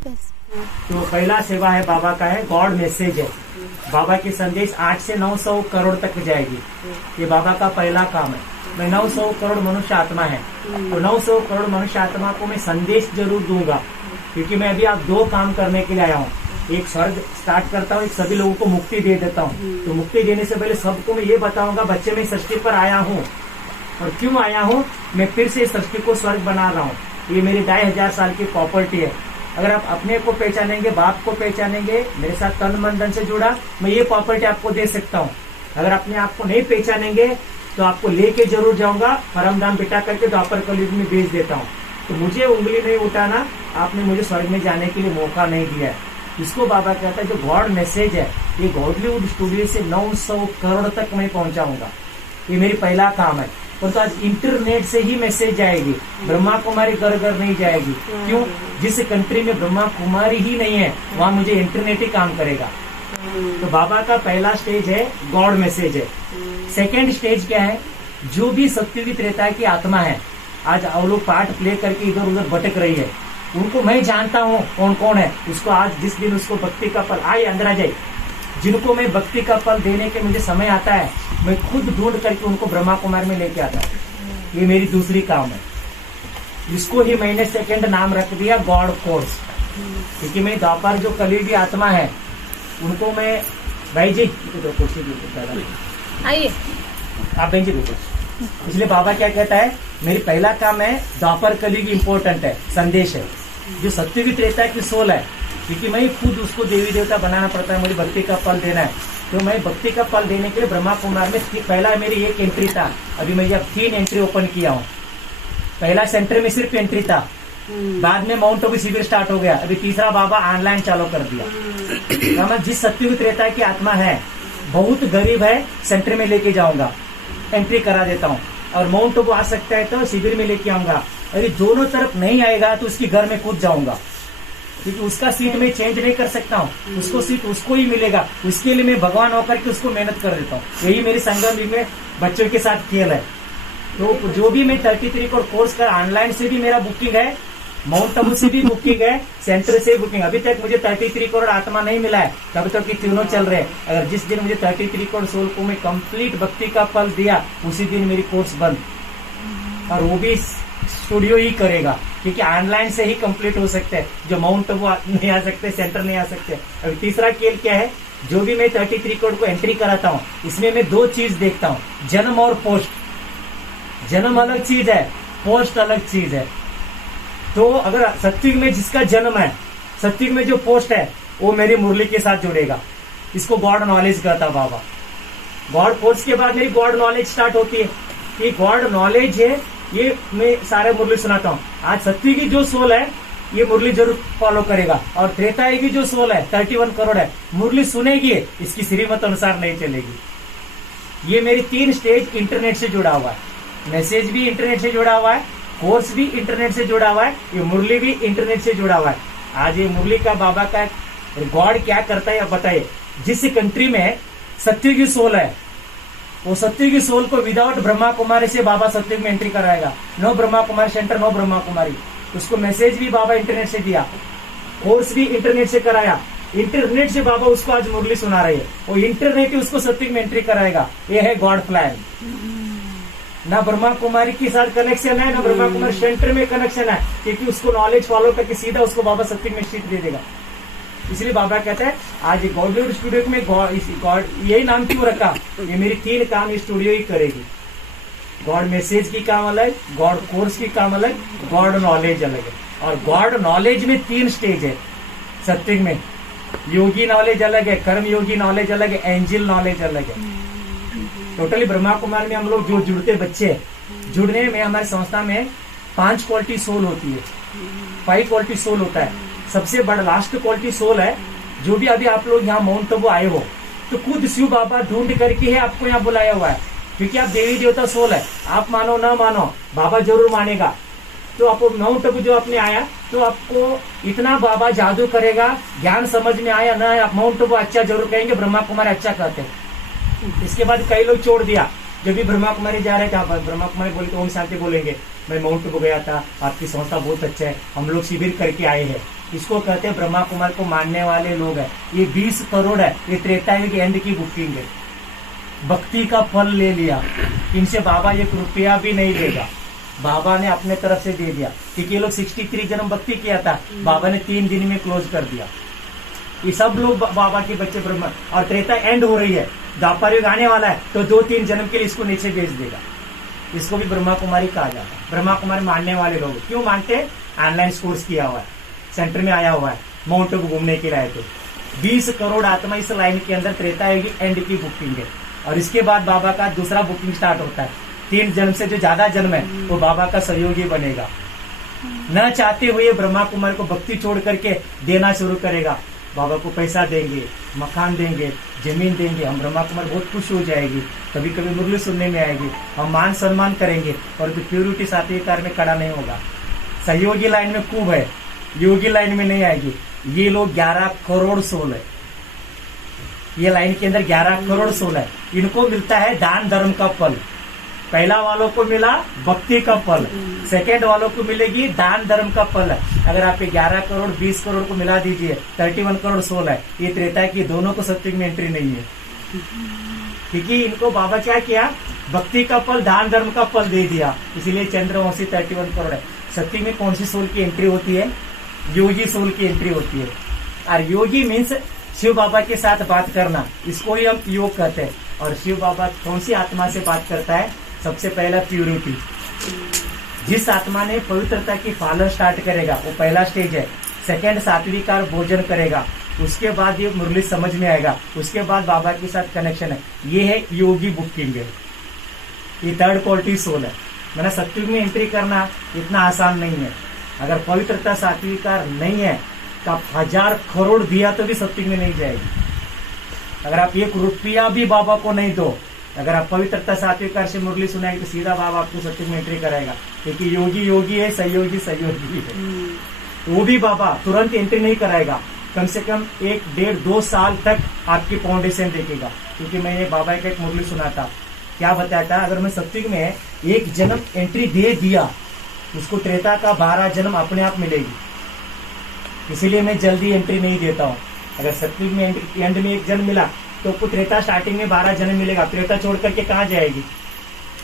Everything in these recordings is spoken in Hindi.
तो पहला सेवा है बाबा का है गॉड मैसेज है। बाबा की संदेश 8 से 900 करोड़ तक जाएगी। ये बाबा का पहला काम है। मैं 900 करोड़ मनुष्य आत्मा है, तो 900 करोड़ मनुष्य आत्मा को मैं संदेश जरूर दूंगा, क्योंकि मैं अभी आप दो काम करने के लिए आया हूँ। एक स्वर्ग स्टार्ट करता हूँ, एक सभी लोगों को मुक्ति दे देता हूँ। तो मुक्ति देने से पहले सबको मैं ये बताऊंगा, बच्चे मैं सृष्टि पर आया हूँ और क्यों आया हूँ। मैं फिर से सृष्टि को स्वर्ग बना रहा हूँ। ये मेरी 2500 साल की प्रॉपर्टी है। अगर आप अपने को पहचानेंगे, बाप को पहचानेंगे, मेरे साथ तन मन धन से जुड़ा, मैं ये प्रॉपर्टी आपको दे सकता हूँ। अगर अपने आप को नहीं पहचानेंगे तो आपको लेके जरूर जाऊंगा, परमधाम बिठा करके द्वापर कलयुग में भेज देता हूँ। तो मुझे उंगली नहीं उठाना, आपने मुझे स्वर्ग में जाने के लिए मौका नहीं दिया है। इसको बाबा कहता है जो गॉड मैसेज है, ये गॉडलीवुड स्टूडियो से 900 करोड़ तक मैं पहुंचाऊंगा। ये मेरी पहला काम है। और तो आज इंटरनेट से ही मैसेज जाएगी, ब्रह्मा कुमारी घर घर नहीं जाएगी। क्यों? जिस कंट्री में ब्रह्मा कुमारी ही नहीं है वहाँ मुझे इंटरनेट ही काम करेगा। तो बाबा का पहला स्टेज है गॉड मैसेज है। सेकेंड स्टेज क्या है? जो भी सत्ययुगी त्रेता की आत्मा है, आज वो लोग पार्ट प्ले करके इधर उधर भटक रही है, उनको मैं जानता हूँ कौन कौन है। उसको आज जिस दिन उसको भक्ति का फल आए, अंदर आ जाए, जिनको मैं भक्ति का फल देने के मुझे समय आता है, मैं खुद ढूंढ करके उनको ब्रह्मा कुमार में लेके आता हूँ। ये मेरी दूसरी काम है। इसको ही मैंने सेकंड नाम रख दिया गॉड कोर्स, क्योंकि मैं द्वापर जो कलयुगी आत्मा है उनको मैं, भाई जी तो कुर्सी आइए, आप बहन जी देखो। इसलिए बाबा क्या कहता है, मेरी पहला काम है द्वापर कलयुगी इम्पोर्टेंट है, संदेश है। जो सत्ययुगी त्रेता की सोल है, क्योंकि मैं खुद उसको देवी देवता बनाना पड़ता है, मुझे भक्ति का फल देना है। तो मैं भक्ति का फल देने के लिए ब्रह्मा कुमार में पहला मेरी एक एंट्री था। अभी मैं अब 3 एंट्री ओपन किया हूँ। पहला सेंटर में सिर्फ एंट्री था, बाद में माउंट आबू शिविर स्टार्ट हो गया। अभी तीसरा बाबा ऑनलाइन चालू कर दिया। मैं जिस सत्ययुगी त्रेता की आत्मा है, बहुत गरीब है, सेंटर में लेके जाऊंगा, एंट्री करा देता हूँ। और माउंट आबू आ सकता है तो शिविर में लेके आऊंगा। अगर दोनों तरफ नहीं आएगा तो उसकी घर में कूद जाऊंगा, क्योंकि उसका सीट मैं चेंज नहीं कर सकता हूँ। उसको सीट उसको ही मिलेगा। उसके लिए मैं भगवान होकर के उसको मेहनत कर देता हूँ। यही मेरी संगम में बच्चों के साथ खेल है। तो जो भी मैं 33 करोड़ कोर्स कर, ऑनलाइन से भी मेरा बुकिंग है, माउंट आबू से भी बुकिंग है, सेंटर से बुकिंग। अभी तक मुझे 33 करोड़ आत्मा नहीं मिला है, तब तक ये तीनों चल रहे हैं। अगर जिस दिन मुझे 33 करोड़ सोल को मैं कंप्लीट भक्ति का फल दिया, उसी दिन मेरी कोर्स बंद। और वो भी स्टूडियो ही करेगा, क्योंकि ऑनलाइन से ही कंप्लीट हो सकते हैं। जो माउंट आबू नहीं आ सकते, सेंटर नहीं आ सकते। अभी तीसरा खेल क्या है, जो भी मैं 33 करोड़ को एंट्री कराता हूँ, इसमें मैं 2 चीज देखता हूँ, जन्म और पोस्ट। जन्म अलग चीज है, पोस्ट अलग चीज है। तो अगर सत्युग में जिसका जन्म है, सत्युग में जो पोस्ट है, वो मेरी मुरली के साथ जुड़ेगा। इसको गॉड नॉलेज कहता बाबा। गॉड कोर्स के बाद मेरी गॉड नॉलेज स्टार्ट होती है। ये गॉड नॉलेज है, ये मैं सारे मुरली सुनाता हूँ। आज सत्युग की जो सोल है, ये मुरली जरूर फॉलो करेगा। और त्रेता की जो सोल है, 31 करोड़ है, मुरली सुनेगी, इसकी श्रीमत अनुसार नहीं चलेगी। ये मेरी 3 स्टेज इंटरनेट से जुड़ा हुआ है। मैसेज भी इंटरनेट से जुड़ा हुआ है, कोर्स भी इंटरनेट से जुड़ा हुआ है, ये मुरली भी इंटरनेट से जुड़ा हुआ है। आज ये मुरली का बाबा का गॉड क्या करता है आप बताइए। जिस कंट्री में सत्युग की सोल है, वो सत्युग की सोल को विदाउट ब्रह्मा कुमारी से बाबा सत्युग में एंट्री कराएगा। No Brahma Kumari centre, no Brahma Kumari. उसको मैसेज भी बाबा इंटरनेट से दिया, कोर्स भी इंटरनेट से कराया। इंटरनेट से बाबा उसको आज मुरली सुना रहे हैं। वो इंटरनेट ही उसको सत्युग में एंट्री कराएगा। ये है गॉड प्लान। ना ब्रह्मा कुमारी के साथ कनेक्शन है, ना ब्रह्मा कुमारी सेंटर में कनेक्शन है, क्योंकि उसको नॉलेज फॉलो करके सीधा उसको बाबा सत्युग में सीट दे देगा। इसलिए बाबा कहता है आज गॉडलीवुड स्टूडियो में गॉड यही नाम क्यों रखा, ये मेरी 3 काम स्टूडियो ही करेगी। गॉड मैसेज की काम अलग, गॉड कोर्स की काम अलग, गॉड नॉलेज अलग है। और गॉड नॉलेज में 3 स्टेज है सत्युग में। योगी नॉलेज अलग है, कर्म योगी नॉलेज अलग है, एंजल नॉलेज अलग है। टोटली ब्रह्मा कुमार में हम लोग जो जुड़ते बच्चे, जुड़ने में हमारी संस्था में 5 क्वालिटी सोल होती है, 5 क्वालिटी सोल होता है। सबसे बड़ा लास्ट क्वालिटी सोल है, जो भी अभी आप लोग यहाँ माउंट आबू आए हो, तो खुद शिव बाबा ढूंढ करके है आपको यहाँ बुलाया हुआ है, क्योंकि आप देवी देवता सोल है। आप मानो ना मानो, बाबा जरूर मानेगा। तो आप माउंट आबू जो आपने आया, तो आपको इतना बाबा जादू करेगा, ज्ञान समझ में आया ना, आप माउंट आबू अच्छा जरूर कहेंगे, ब्रह्मा कुमारी अच्छा कहते हैं। इसके बाद कई लोग छोड़ दिया। जब भी ब्रह्मा कुमारी जा रहे थे, आप ब्रह्मा कुमारी बोले तो ओम शांति बोलेंगे, मैं माउंट आबू गया था, आपकी संस्था बहुत अच्छा है, हम लोग शिविर करके आए हैं, इसको कहते हैं ब्रह्मा कुमार को मानने वाले लोग हैं। ये 20 करोड़ है, ये त्रेता युग एंड की बुकिंग है। भक्ति का फल ले लिया, इनसे बाबा 1 रुपया भी नहीं लेगा, बाबा ने अपने तरफ से दे दिया। क्योंकि ये लोग 63 जन्म भक्ति किया था, बाबा ने 3 दिन में क्लोज कर दिया। ये सब लोग बाबा के बच्चे ब्रह्मा, और त्रेता एंड हो रही है, द्वापर युग आने वाला है, तो 2-3 जन्म के लिए इसको नीचे भेज देगा। इसको भी ब्रह्मा कुमारी कहा जाता है। ब्रह्मा कुमारी मानने वाले लोग क्यों मानते हैं? ऑनलाइन कोर्स किया हुआ है, सेंटर में आया हुआ है, माउंट को घूमने के लिए। तो 20 करोड़ आत्मा इस लाइन के अंदर त्रेता युग एंड की बुकिंग है। और इसके बाद बाबा का दूसरा बुकिंग स्टार्ट होता है। 3 जन्म से जो ज्यादा जन्म है वो बाबा का सहयोगी बनेगा। न चाहते हुए ब्रह्मा कुमार को भक्ति छोड़ करके देना शुरू करेगा। बाबा को पैसा देंगे, मकान देंगे, जमीन देंगे, हम ब्रह्मा कुमार बहुत खुश हो जाएगी। कभी कभी मुरली सुनने में आएगी, हम मान सम्मान करेंगे, और प्योरिटी सात्विक कार्य में खड़ा नहीं होगा। सहयोगी लाइन में खूब है, योगी लाइन में नहीं आएगी। ये लोग 11 करोड़ सोल है, ये लाइन के अंदर 11 करोड़ सोल है। इनको मिलता है दान धर्म का फल। पहला वालों को मिला भक्ति का फल, सेकेंड वालों को मिलेगी दान धर्म का फल। अगर आप 11 करोड़ 20 करोड़ को मिला दीजिए, 31 करोड़ सोल है। ये त्रेता की दोनों को सत्युग में एंट्री नहीं है, क्योंकि इनको बाबा क्या किया? भक्ति का फल, दान धर्म का फल दे दिया। इसीलिए चंद्रवंशी 31 करोड़ है। सत्युग में कौन सी सोल की एंट्री होती है? योगी सोल की एंट्री होती है। और योगी मीन्स शिव बाबा के साथ बात करना, इसको ही हम योग कहते हैं। और शिव बाबा कौन सी आत्मा से बात करता है? सबसे पहला प्यूरिटी। जिस आत्मा ने पवित्रता की पालन स्टार्ट करेगा वो पहला स्टेज है। सेकंड सात्विकार भोजन करेगा, उसके बाद ये मुरली समझ में आएगा, उसके बाद बाबा के साथ कनेक्शन है। ये है योगी बुकिंग है, ये 3rd क्वालिटी सोल है। मैंने सत्युग में एंट्री करना इतना आसान नहीं है। अगर पवित्रता सात्विकार नहीं है तो आप 1000 करोड़ दिया तो भी सत्युग में नहीं जाएगी। अगर आप 1 रुपया भी बाबा को नहीं दो, अगर आप पवित्रता सात्विकार से मुरली सुनाएंगे तो सीधा बाबा आपको सत्युग में एंट्री कराएगा। क्योंकि योगी योगी है, सहयोगी सहयोगी है। वो भी बाबा तुरंत एंट्री नहीं कराएगा, कम से कम 1, 1.5, 2 साल तक आपकी फाउंडेशन देखेगा। क्योंकि मैंने बाबा का एक मुरली सुना था, क्या बताया था? अगर मैं सत्युग में 1 जन्म एंट्री दे दिया, उसको त्रेता का 12 जन्म अपने आप मिलेगी। इसीलिए मैं जल्दी एंट्री नहीं देता हूँ। अगर सत्युग में एंड में 1 जन्म मिला तो आपको त्रेता स्टार्टिंग में 12 जन्म मिलेगा। त्रेता छोड़ करके कहाँ जाएगी?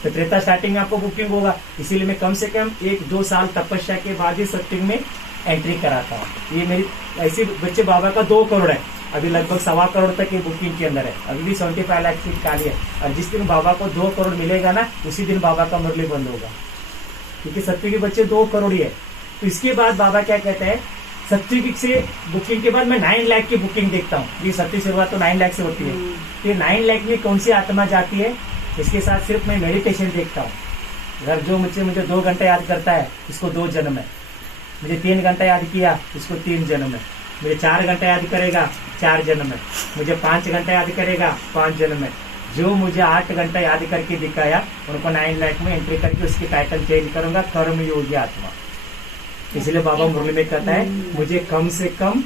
तो त्रेता स्टार्टिंग में आपको बुकिंग होगा। इसीलिए मैं कम से कम 1-2 साल तपस्या के बाद ही सत्युग में एंट्री कराता हूँ। ये मेरी ऐसे बच्चे बाबा का 2 करोड़ है, अभी लगभग 1.25 करोड़ तक ये बुकिंग के अंदर है। अभी भी 75 लाख सीट खाली है। और जिस दिन बाबा को 2 करोड़ मिलेगा ना, उसी दिन बाबा का मुरली बंद होगा, क्योंकि सत्युग के बच्चे 2 करोड़ ही है। तो इसके बाद बाबा क्या कहते हैं? सत्युग से बुकिंग के बाद मैं 9 लाख की बुकिंग देखता हूँ। ये सत्युग शुरुआत तो 9 लाख से होती है। तो 9 लाख में कौन सी आत्मा जाती है? इसके साथ सिर्फ मैं मेडिटेशन देखता हूँ। अगर जो मुझे 2 घंटे याद करता है, इसको 2 जन्म है। मुझे 3 घंटा याद किया, इसको 3 जन्म है। मुझे 4 घंटा याद करेगा, 4 जन्म है। मुझे 5 घंटा याद करेगा, 5 जन्म है। जो मुझे 8 घंटा याद करके दिखाया, उनको 9 लाख में एंट्री करके उसकी टाइटल चेंज करूंगा, कर्म योगी आत्मा। इसलिए बाबा मुरली में कहता है, मुझे कम से कम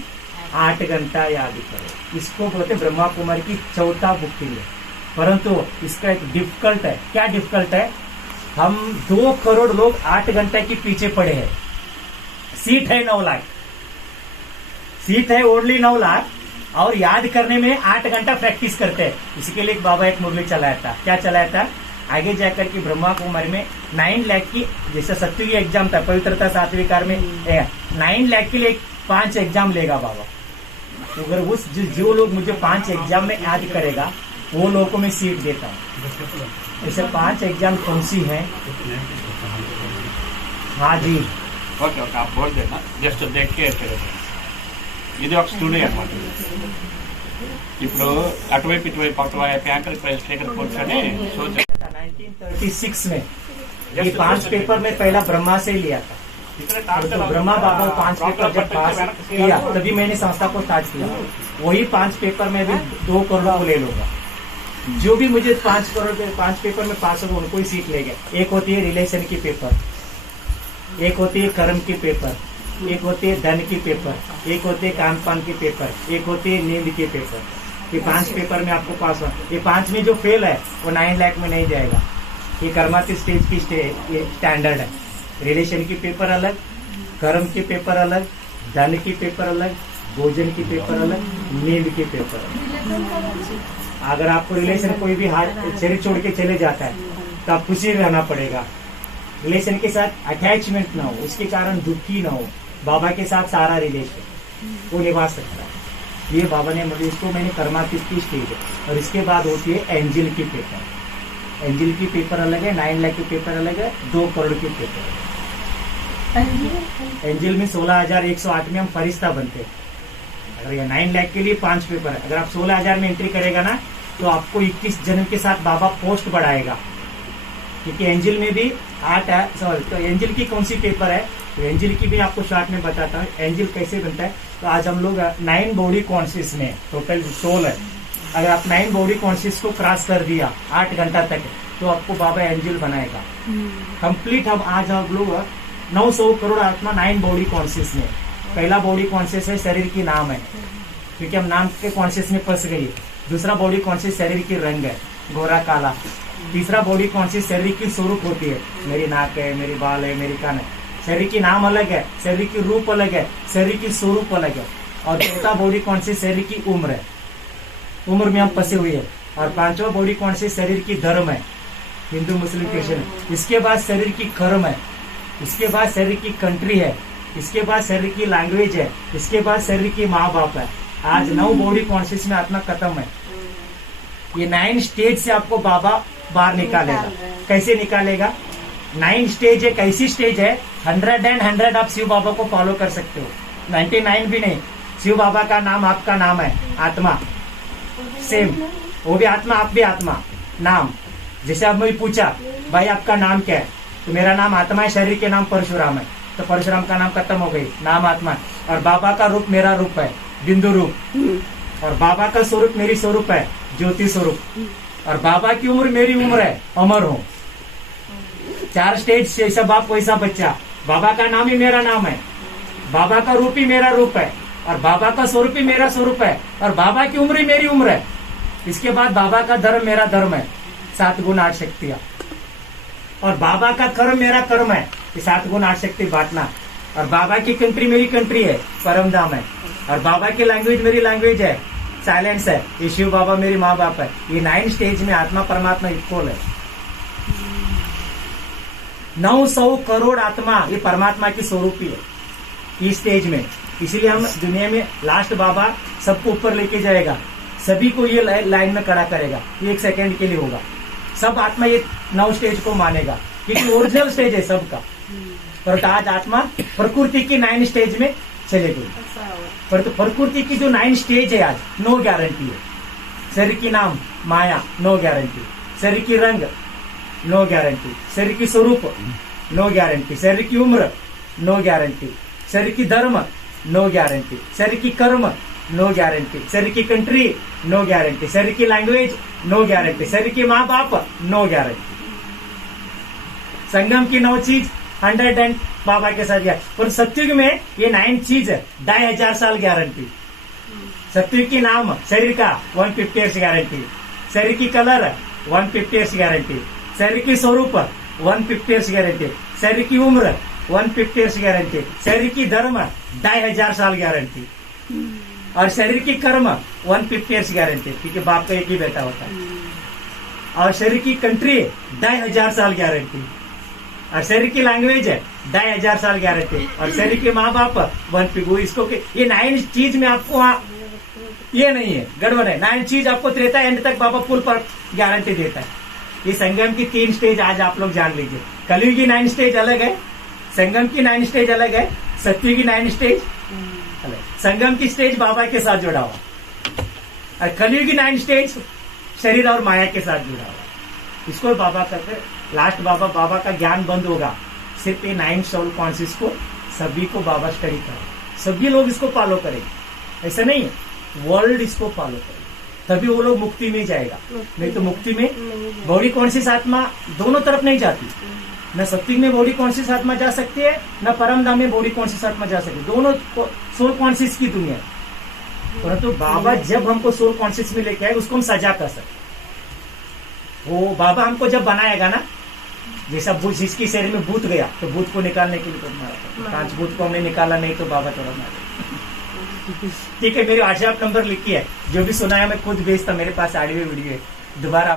8 घंटा याद करो। इसको बोलते ब्रह्मा कुमारी की 4था बुकिंग है। परंतु इसका एक डिफिकल्ट है। क्या डिफिकल्ट है? हम 2 करोड़ लोग 8 घंटा के पीछे पड़े हैं। सीट है 9 लाख, सीट है ओनली 9 लाख, और याद करने में 8 घंटा प्रैक्टिस करते हैं। इसके लिए बाबा एक मुरली चलाया था। क्या चलाया था? आगे जाकर के ब्रह्मा कुमारी में 9 लाख की, जैसे सत्युगी एग्जाम था पवित्रता सात्विकार में, 9 लाख के लिए 5 एग्जाम लेगा बाबा। तो अगर उस जो लोग मुझे 5 एग्जाम में याद करेगा, वो लोगों को मैं सीट देता हूँ। ऐसे 5 एग्जाम कौन सी है? हाँ जी, ఓకే ఓకే आप बोल देना, జస్ట్ देख के ఇది ఒక స్టూడియో అన్నమాట. ఇప్పుడు అటువైపు ఇటువైపు పక్కన ప్యాంకర్ ప్రైస్ స్టిక్కర్ కూర్చొని షో 1936 में ये 5 पेपर में पहला ब्रह्मा से ही लिया था। तो ब्रह्मा बाबा 5 पेपर जब पास किया तभी मैंने संस्था को स्टार्ट किया। वही 5 पेपर में भी 2 करोड़ को ले लूंगा। जो भी मुझे 5 करोड़ के 5 पेपर में पास होगा उनको ही सीट ले गए। एक होती है रिलेशन की पेपर, एक होती है कर्म की पेपर, एक होती है धन की पेपर, एक होती है खान पान की पेपर, एक होती है नींद की पेपर। ये 5 पेपर में आपको पास हुआ। ये 5 में जो फेल है वो 9 लाख में नहीं जाएगा। ये कर्माती स्टेज की स्टैंडर्ड है। रिलेशन की पेपर अलग, कर्म की पेपर अलग, धन की पेपर अलग, भोजन की पेपर अलग, नींद की पेपर अलग। अगर आपको रिलेशन कोई भी शरीर छोड़ के चले जाता है तो आप खुशी रहना पड़ेगा। रिलेशन के साथ अटैचमेंट ना हो, उसके कारण दुखी ना हो। बाबा के साथ सारा रिलेशन वो निभा सकता है। ये बाबा ने मुझे, इसको मैंने कर्मातीत की स्टेज है। और इसके बाद होती है एंजल की पेपर। एंजल की पेपर अलग है, 9 लाख की पेपर अलग है, 2 करोड़ की पेपर है। एंजल में 16,108 में हम फरिश्ता बनते हैं। अगर ये 9 लाख के लिए 5 पेपर है, अगर आप 16,000 में एंट्री करेगा ना तो आपको 21 जन्म के साथ बाबा पोस्ट बढ़ाएगा। क्योंकि एंजल में भी 8 है। सॉरी, तो एंजल की कौन सी पेपर है, तो एंजल की भी आपको शॉर्ट में बताता हूँ। एंजल कैसे बनता है, तो आज हम लोग 9 बॉडी कॉन्शियस में, टोटल सोल है। अगर आप 9 बॉडी कॉन्शियस को क्रॉस कर दिया 8 घंटा तक, तो आपको बाबा एंजल बनाएगा कंप्लीट। हम आज हम लोग 900 करोड़ आत्मा 9 बॉडी कॉन्शियस में। पहला बॉडी कॉन्शियस है शरीर की नाम है, क्योंकि हम नाम के कॉन्शियस में फंस गई। दूसरा बॉडी कॉन्शियस शरीर की रंग है, गोरा काला। तीसरा बॉडी कॉन्शियस शरीर की स्वरूप होती है, मेरी नाक है, मेरी बाल है, मेरी कान है। शरीर की नाम अलग है, शरीर की रूप अलग है, शरीर की स्वरूप अलग है। और चौथा बॉडी कॉन्शियस शरीर की उम्र है, उम्र में हम फंसे हुए हैं। और पांचवा बॉडी कॉन्शियस शरीर की धर्म है, हिंदू मुस्लिम क्रिश्चियन। इसके बाद शरीर की कर्म है, इसके बाद शरीर की कंट्री है, इसके बाद शरीर की लैंग्वेज है, इसके बाद शरीर की माँ बाप है। आज 9 बॉडी कॉन्शियस में आत्मा खत्म है। ये 9 स्टेज से आपको बाबा बाहर निकालेगा। कैसे निकालेगा? 9 स्टेज एक ऐसी स्टेज है, 100 आप शिव बाबा को फॉलो कर सकते हो। 99 भी नहीं। शिव बाबा का नाम आपका नाम है, आत्मा सेम, वो भी आत्मा, आप भी आत्मा। नाम जैसे अब मैं पूछा भाई आपका नाम क्या है, तो मेरा नाम आत्मा है, शरीर के नाम परशुराम है, तो परशुराम का नाम खत्म हो गई, नाम आत्मा है। और बाबा का रूप मेरा रूप है, बिंदु रूप। और बाबा का स्वरूप मेरी स्वरूप है, ज्योति स्वरूप। और बाबा की उम्र मेरी उम्र है, अमर हूँ। 4 स्टेज, जैसा बाप वैसा बच्चा। बाबा का नाम ही मेरा नाम है, बाबा का रूप ही मेरा रूप है, और बाबा का स्वरूप ही मेरा स्वरूप है, और बाबा की उम्र ही मेरी उम्र है। इसके बाद बाबा का धर्म मेरा धर्म है, 7 गुण 8 शक्तियां। और बाबा का कर्म मेरा कर्म है, 7 गुण 8 शक्ति बांटना। और बाबा की कंट्री मेरी कंट्री है, परम धाम है। और बाबा की लैंग्वेज मेरी लैंग्वेज है, साइलेंस है। ये शिव बाबा मेरी माँ बाप है। ये 9 स्टेज में आत्मा परमात्मा इक्वल है। 900 करोड़ आत्मा ये परमात्मा की स्वरूप ही है इस स्टेज में। इसीलिए हम दुनिया में लास्ट बाबा सबको ऊपर लेके जाएगा, सभी को ये लाइन में खड़ा करेगा। ये 1 सेकेंड के लिए होगा। सब आत्मा ये 9 स्टेज को मानेगा, क्योंकि ओरिजिनल स्टेज है सबका। पर आज आत्मा प्रकृति की 9 स्टेज में चले गई। पर तो प्रकृति की जो 9 स्टेज है आज, नो गारंटी है। शरीर की नाम माया, नो गारंटी। शरीर की रंग, नो गारंटी। शरीर की स्वरूप, नो गारंटी। शरीर की उम्र, नो गारंटी। शरीर की धर्म, नो गारंटी। शरीर की कर्म, नो गारंटी। शरीर की कंट्री, नो गारंटी। शरीर की लैंग्वेज, नो गारंटी। शरीर की माँ बाप, नो गारंटी। संगम की 9 चीज 100 बाबा के साथ गया। पर सत्युग में ये 9 चीज है, 2500 साल गारंटी। सत्युग की नाम शरीर का 150 ईयर्स गारंटी। शरीर की कलर 150 ईयर्स गारंटी। शरीर की स्वरूप 150 ईयर्स गारंटी। शरीर की उम्र 150 ईयर्स गारंटी। शरीर की धर्म 2500 साल गारंटी। और शरीर की कर्म 150 ईयर्स गारंटी, क्योंकि बाप का एक ही बेटा होता है। और शरीर की कंट्री 2500 साल गारंटी। और शरीर की लैंग्वेज है 2500 साल गारंटी। और शरीर के माँ बाप 150। इसको ये 9 चीज में आपको ये नहीं है, गड़बड़ है। 9 चीज आपको त्रेता एंड तक बाबा फुल पर गारंटी देता है। ये संगम की 3 स्टेज आज आप लोग जान लीजिए। कलयुग की 9 स्टेज अलग है, संगम की 9 स्टेज अलग है, सत्युग की 9 स्टेज अलग। संगम की स्टेज बाबा के साथ जुड़ा हुआ, और कलयुग की 9 स्टेज शरीर और माया के साथ जुड़ा हुआ। इसको बाबा कहते, लास्ट बाबा का ज्ञान बंद होगा। सिर्फ ये 9 सोल कॉन्शियस को सभी को बाबा स्टडी करे, सभी लोग इसको फॉलो करेंगे। ऐसा नहीं है, वर्ल्ड इसको फॉलो करे, तभी वो लोग मुक्ति में जाएगा। नहीं तो मुक्ति में बॉडी कॉन्शियस आत्मा दोनों तरफ नहीं जाती। न सत्युग में बॉडी कॉन्शियस आत्मा जा सकती है, न परम धाम में बॉडी कॉन्शियस आत्मा जा सकती है। दोनों सोल कॉन्शियस की दुनिया है। परंतु बाबा जब हमको सोल कॉन्शियस में लेके आए, उसको हम सजा कर सकते। वो बाबा हमको जब बनाएगा ना, जैसा जिसकी शरीर में भूत गया तो भूत को निकालने के लिए मारा, 5 भूत को हमने निकाला नहीं तो बाबा थोड़ा मारे। ठीक है, मेरे व्हाट्सएप नंबर लिखी है, जो भी सुनाया मैं खुद भेजता, मेरे पास ऑडियो वीडियो है, दोबारा